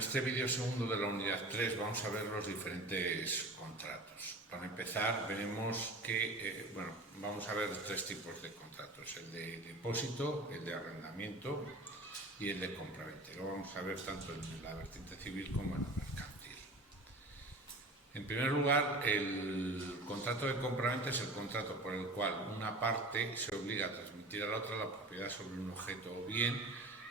este vídeo segundo de la unidad 3 vamos a ver los diferentes contratos. Para empezar, veremos que vamos a ver tres tipos de contratos: el de depósito, el de arrendamiento y el de compraventa. Lo vamos a ver tanto en la vertiente civil como en la mercantil. En primer lugar, el contrato de compraventa es el contrato por el cual una parte se obliga a transmitir a la otra la propiedad sobre un objeto o bien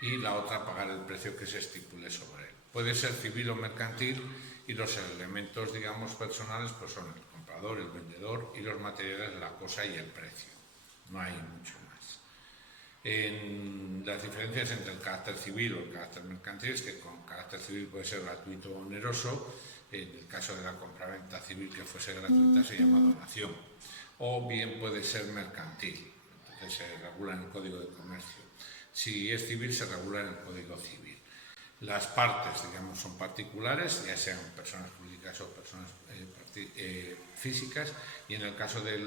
y la otra a pagar el precio que se estipule sobre él. Puede ser civil o mercantil y los elementos, digamos, personales pues son el comprador, el vendedor y los materiales, la cosa y el precio. No hay mucho más. Las diferencias entre el carácter civil o el carácter mercantil es que con carácter civil puede ser gratuito o oneroso. En el caso de la compraventa civil que fuese gratuita se llama donación, o bien puede ser mercantil, entonces se regula en el Código de Comercio. Si es civil se regula en el Código Civil. Las partes, digamos, son particulares, ya sean personas jurídicas o personas físicas, y en el caso de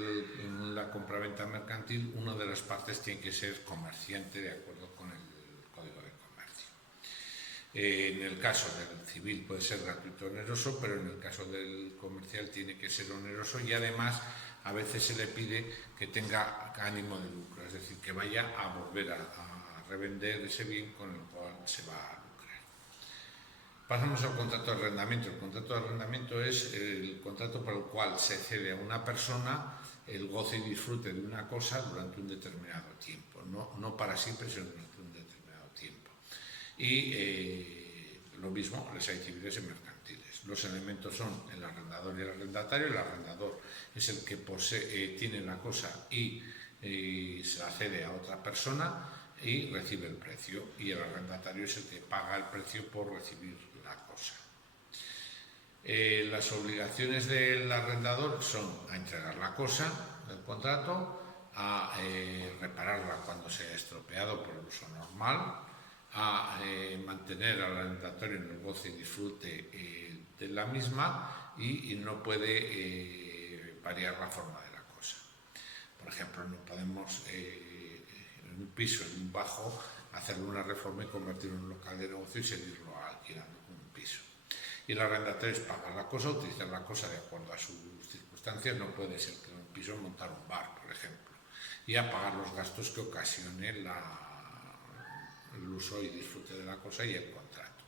la compraventa mercantil, una de las partes tiene que ser comerciante de acuerdo con el Código de Comercio. En el caso del civil puede ser gratuito o oneroso, pero en el caso del comercial tiene que ser oneroso y además a veces se le pide que tenga ánimo de lucro, es decir, que vaya a volver a revender ese bien con el cual se va a lucrar. Pasamos al contrato de arrendamiento. El contrato de arrendamiento es el contrato por el cual se cede a una persona el goce y disfrute de una cosa durante un determinado tiempo, no para siempre, sino durante un determinado tiempo. Y lo mismo les hay civiles y mercantiles. Los elementos son el arrendador y el arrendatario. El arrendador es el que tiene la cosa y se la cede a otra persona y recibe el precio, y el arrendatario es el que paga el precio por recibir la cosa. Las obligaciones del arrendador son a entregar la cosa del contrato, a repararla cuando se ha estropeado por el uso normal, a mantener al arrendatario en el goce y disfrute de la misma, y no puede variar la forma de la cosa. Por ejemplo, no podemos en un piso, en un bajo, hacerle una reforma y convertirlo en un local de negocio y seguirlo alquilando como un piso. Y el arrendatario es pagar la cosa, utilizar la cosa de acuerdo a sus circunstancias. No puede ser que en un piso montar un bar, por ejemplo, y a pagar los gastos que ocasione el uso y disfrute de la cosa y el contrato.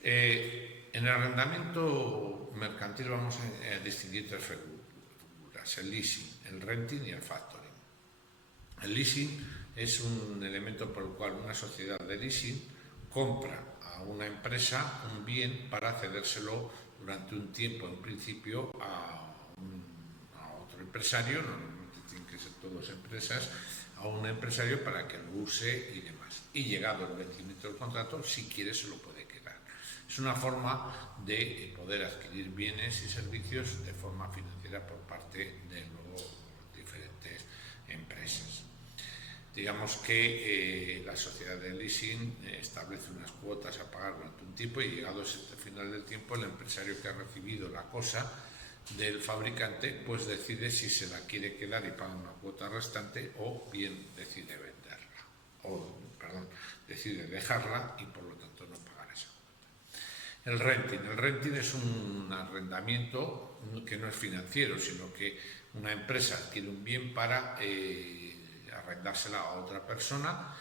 En el arrendamiento mercantil vamos a distinguir tres figuras: el leasing, el renting y el factoring. El leasing es un elemento por el cual una sociedad de leasing compra a una empresa un bien para cedérselo durante un tiempo, en principio, a otro empresario. Normalmente tienen que ser todas empresas, a un empresario para que lo use y demás. Y llegado el vencimiento del contrato, si quiere se lo puede quedar. Es una forma de poder adquirir bienes y servicios de forma financiera por parte de las diferentes empresas. Digamos que la sociedad de leasing establece unas cuotas a pagar durante un tiempo, y llegado el final del tiempo, el empresario que ha recibido la cosa del fabricante pues decide si se la quiere quedar y paga una cuota restante, o bien decide venderla, decide dejarla y por lo tanto no pagar esa cuota. El renting es un arrendamiento que no es financiero, sino que una empresa adquiere un bien para arrendársela a otra persona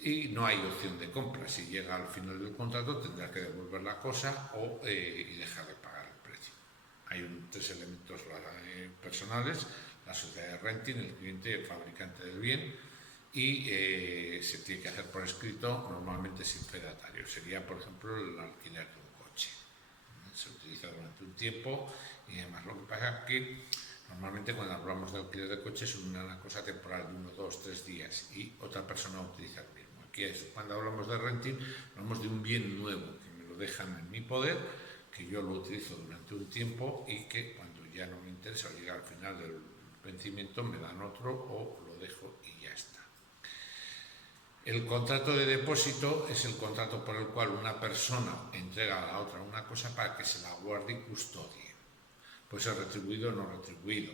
y no hay opción de compra. Si llega al final del contrato tendrá que devolver la cosa y dejar de pagar el precio. Hay tres elementos personales: la sociedad de renting, el cliente y el fabricante del bien, y se tiene que hacer por escrito, normalmente sin fedatario. Sería, por ejemplo, el alquiler de un coche. Se utiliza durante un tiempo y además lo que pasa es que normalmente cuando hablamos de alquiler de coches es una cosa temporal de 1, 2, 3 días y otra persona utiliza el mismo. Aquí cuando hablamos de renting, hablamos de un bien nuevo que me lo dejan en mi poder, que yo lo utilizo durante un tiempo y que cuando ya no me interesa o llega al final del vencimiento me dan otro o lo dejo y ya está. El contrato de depósito es el contrato por el cual una persona entrega a la otra una cosa para que se la guarde y custodie. Puede ser retribuido o no retribuido.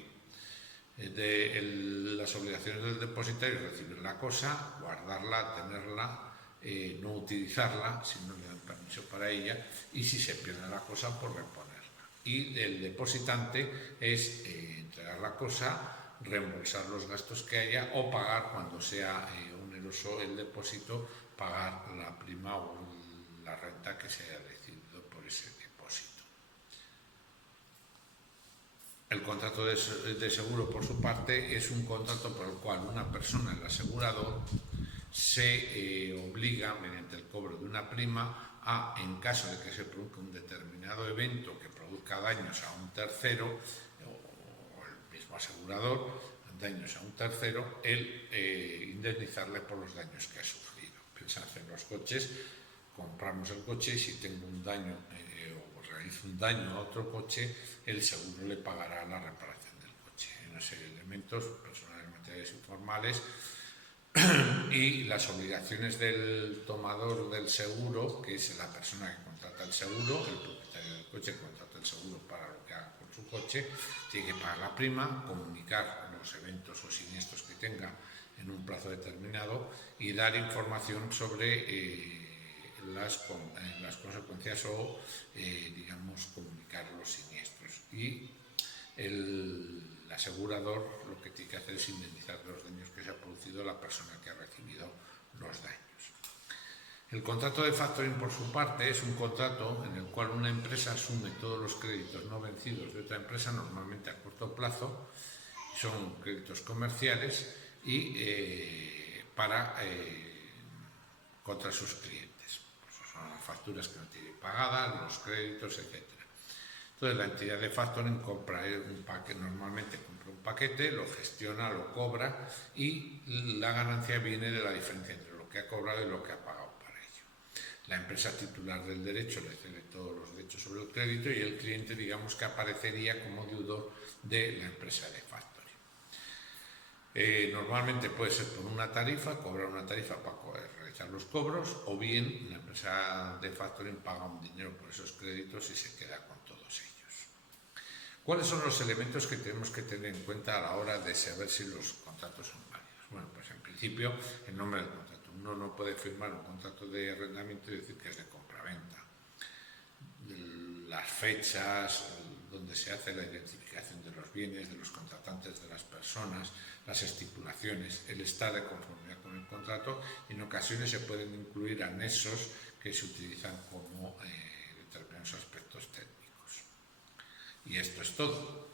Las obligaciones del depositario es recibir la cosa, guardarla, tenerla no utilizarla si no le dan permiso para ella, y si se pierde la cosa, pues reponerla. Y el depositante es entregar la cosa, reembolsar los gastos que haya o pagar, cuando sea oneroso el depósito, pagar la prima o la renta que se haya decidido por ese depósito. El contrato de seguro, por su parte, es un contrato por el cual una persona, el asegurador, se obliga, mediante el cobro de una prima, a, en caso de que se produzca un determinado evento que produzca daños a un tercero, o el mismo asegurador, daños a un tercero, el indemnizarle por los daños que ha sufrido. Pensad en los coches: compramos el coche y si tengo un daño o realizo un daño a otro coche, el seguro le pagará la reparación del coche. Hay una serie de elementos personales, materiales y formales, y las obligaciones del tomador del seguro, que es la persona que contrata el seguro, el propietario del coche que contrata el seguro para lo que haga con su coche, tiene que pagar la prima, comunicar los eventos o siniestros que tenga en un plazo determinado y dar información sobre las consecuencias o, digamos, comunicar los siniestros. Y el asegurador lo que tiene que hacer es indemnizar los daños que se ha producido la persona que ha recibido los daños. El contrato de factoring, por su parte, es un contrato en el cual una empresa asume todos los créditos no vencidos de otra empresa, normalmente a corto plazo, son créditos comerciales, y contra sus clientes. Pues son las facturas que no tienen pagadas, los créditos, etc. Entonces la entidad de factoring compra un paquete, normalmente compra un paquete, lo gestiona, lo cobra, y la ganancia viene de la diferencia entre lo que ha cobrado y lo que ha pagado para ello. La empresa titular del derecho le cede todos los derechos sobre el crédito y el cliente, digamos, que aparecería como deudor de la empresa de factoring. Normalmente puede ser por una tarifa, cobrar una tarifa para realizar los cobros, o bien la empresa de factoring paga un dinero por esos créditos y se queda con todos ellos. ¿Cuáles son los elementos que tenemos que tener en cuenta a la hora de saber si los contratos son válidos? Bueno, pues en principio, el nombre del contrato. Uno no puede firmar un contrato de arrendamiento y decir que es de compraventa. Las fechas donde se hace la identificación de los bienes, de los contratantes, de las personas, las estipulaciones, el estar de conformidad con el contrato, y en ocasiones se pueden incluir anexos que se utilizan como determinados aspectos técnicos. Y esto es todo.